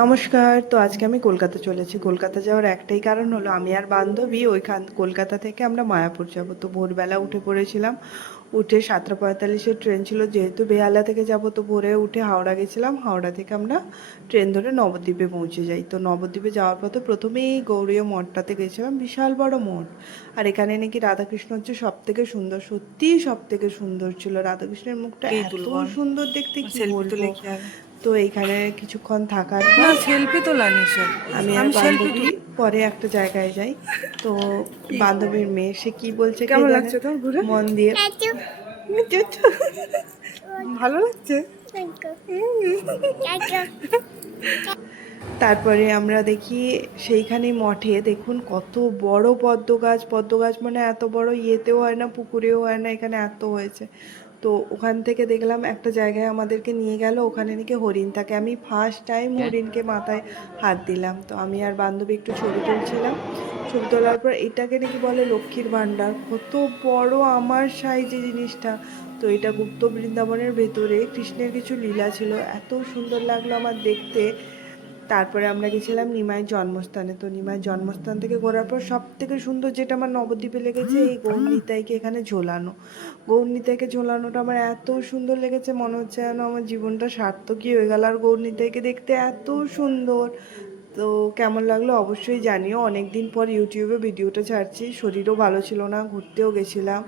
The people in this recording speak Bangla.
নমস্কার। তো আজকে আমি কলকাতা চলেছি। কলকাতা যাওয়ার একটাই কারণ হলো আমি আর বান্ধবী কলকাতা থেকে আমরা মায়াপুর যাব। তো ভোরবেলা উঠে পড়েছিলাম। উঠে 7:45-এর ট্রেন ছিল, যেহেতু বেহালা থেকে যাব তো ভোরে উঠে হাওড়া গেছিলাম। হাওড়া থেকে আমরা ট্রেন ধরে নবদ্বীপে পৌঁছে যাই। তো নবদ্বীপে যাওয়ার পথে প্রথমেই গৌরীয় মঠটাতে গেছিলাম, বিশাল বড় মঠ। আর এখানে নাকি রাধাকৃষ্ণ হচ্ছে সব থেকে সুন্দর, সত্যিই সব থেকে সুন্দর ছিল। রাধাকৃষ্ণের মুখটা এই এত তুলবো আমি। সুন্দর দেখতে, কি সেলফি বলবো। তুলে কি হবে? তো এইখানে কিছুক্ষণ থাকার না, পর সেলফি তোলা নিষেধ। আমি আর আমি সেলফি বান্ধবী পরে একটা জায়গায় যাই। তো কি বান্ধবীর মেয়ে সে কি বলছে কে কেমন জানে, লাগছে তোর ঘুরে? মন দিয়ে। ভালো লাগছে? তারপরে আমরা দেখি সেইখানে মঠে দেখুন কত বড় পদ্ম গাছ। পদ্ম গাছ মানে এত বড়, ইয়েতেও হয় না, পুকুরেও হয় না, এখানে এত হয়েছে। তো ওখান থেকে দেখলাম একটা জায়গায় আমাদেরকে নিয়ে গেল, ওখানে নাকি হরিণ থাকে। আমি ফার্স্ট টাইম হরিণকে মাথায় হাত দিলাম। তো আমি আর বান্ধবী একটু ছবি তুলছিলাম। ছবি তোলার পর এটাকে নাকি বলে লক্ষ্মীর ভাণ্ডার। কত বড় আমার সাইজে জিনিসটা। তো এটা গুপ্ত বৃন্দাবনের ভেতরে কৃষ্ণের কিছু লীলা ছিল, এত সুন্দর লাগলো আমার দেখতে। তারপরে আমরা গেছিলাম নিমাইয়ের জন্মস্থানে। তো নিমাইয়ের জন্মস্থান থেকে ঘোরার পর সব থেকে সুন্দর যেটা আমার নবদ্বীপে লেগেছে, এই গৌরনিতাইকে এখানে ঝোলানো। গৌরনিতাইকে ঝোলানোটা আমার এত সুন্দর লেগেছে, মনে হচ্ছে যেন আমার জীবনটা সার্থকই হয়ে গেল। আর গৌরনিতাইকে দেখতে এত সুন্দর। তো কেমন লাগলো অবশ্যই জানিও। অনেক দিন পর ইউটিউবে ভিডিওটা ছাড়ছি, শরীরও ভালো ছিল না, ঘুরতেও গেছিলাম।